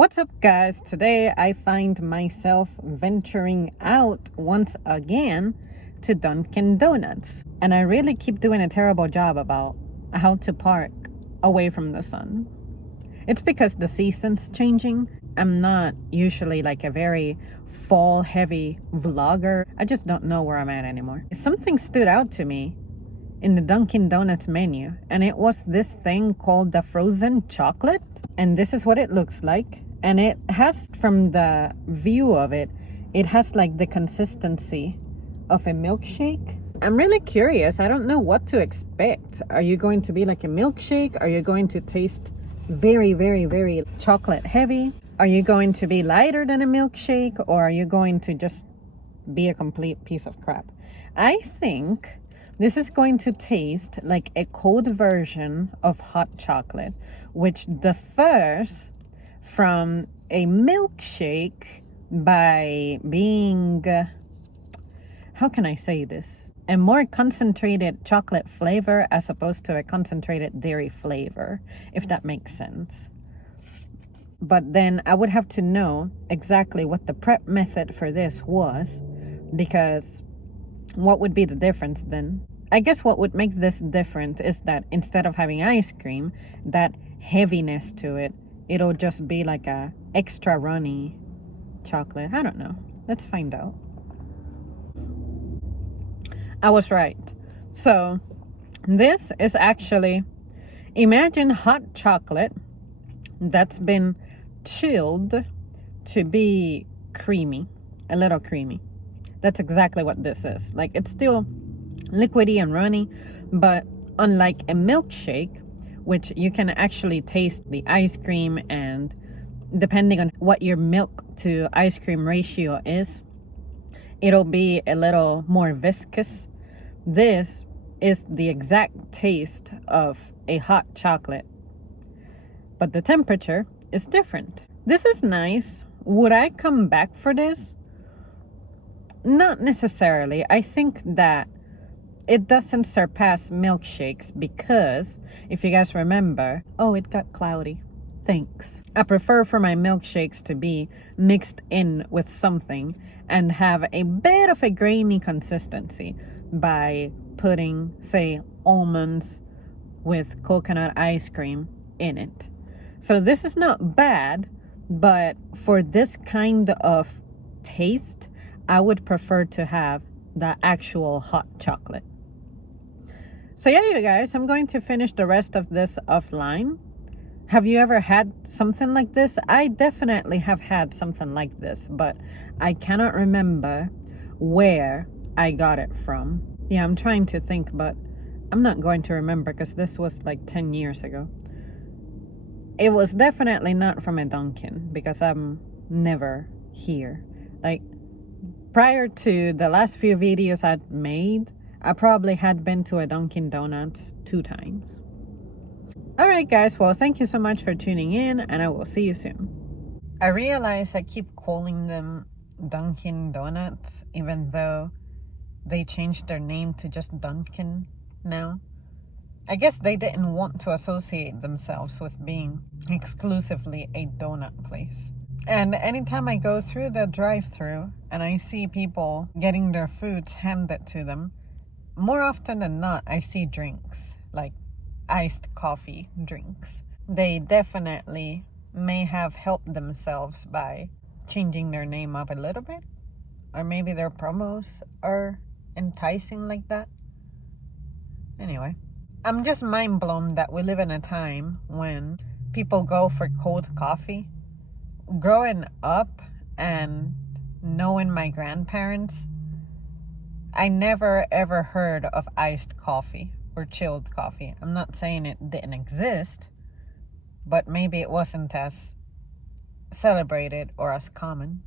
What's up, guys? Today I find myself venturing out once again to Dunkin' Donuts, and I really keep doing a terrible job about how to park away from the sun. It's because the season's changing. I'm not usually like a very fall heavy vlogger. I just don't know where I'm at anymore. Something stood out to me in the Dunkin' Donuts menu, and it was this thing called the frozen chocolate, and this is what it looks like. And it has, from the view of it, it has like the consistency of a milkshake. I'm really curious. I don't know what to expect. Are you going to be like a milkshake? Are you going to taste very, very, very chocolate heavy? Are you going to be lighter than a milkshake? Or are you going to just be a complete piece of crap? I think this is going to taste like a cold version of hot chocolate, which differs from a milkshake by being, how can I say this? A more concentrated chocolate flavor as opposed to a concentrated dairy flavor, if that makes sense. But then I would have to know exactly what the prep method for this was, because what would be the difference then? I guess what would make this different is that instead of having ice cream, that heaviness to it, it'll just be like a extra runny chocolate. I don't know. Let's find out. I was right. So this is actually, imagine hot chocolate that's been chilled to be creamy, a little creamy. That's exactly what this is. Like, it's still liquidy and runny, but unlike a milkshake, which you can actually taste the ice cream, and depending on what your milk to ice cream ratio is, it'll be a little more viscous. This is the exact taste of a hot chocolate, but the temperature is different. This is nice. Would I come back for this? Not necessarily. I think that it doesn't surpass milkshakes because, if you guys remember, oh, it got cloudy. Thanks. I prefer for my milkshakes to be mixed in with something and have a bit of a grainy consistency by putting, say, almonds with coconut ice cream in it. So this is not bad, but for this kind of taste, I would prefer to have the actual hot chocolate. So yeah, you guys, I'm going to finish the rest of this offline. Have you ever had something like this? I definitely have had something like this, but I cannot remember where I got it from. Yeah, I'm trying to think, but I'm not going to remember because this was like 10 years ago. It was definitely not from a Dunkin' because I'm never here. Like, prior to the last few videos I'd made, I probably had been to a Dunkin' Donuts 2 times. Alright guys, well, thank you so much for tuning in, and I will see you soon. I realize I keep calling them Dunkin' Donuts, even though they changed their name to just Dunkin' now. I guess they didn't want to associate themselves with being exclusively a donut place. And anytime I go through the drive-thru and I see people getting their foods handed to them, more often than not, I see drinks, like iced coffee drinks. They definitely may have helped themselves by changing their name up a little bit. Or maybe their promos are enticing like that. Anyway, I'm just mind blown that we live in a time when people go for cold coffee. Growing up and knowing my grandparents, I never ever heard of iced coffee or chilled coffee. I'm not saying it didn't exist, but maybe it wasn't as celebrated or as common.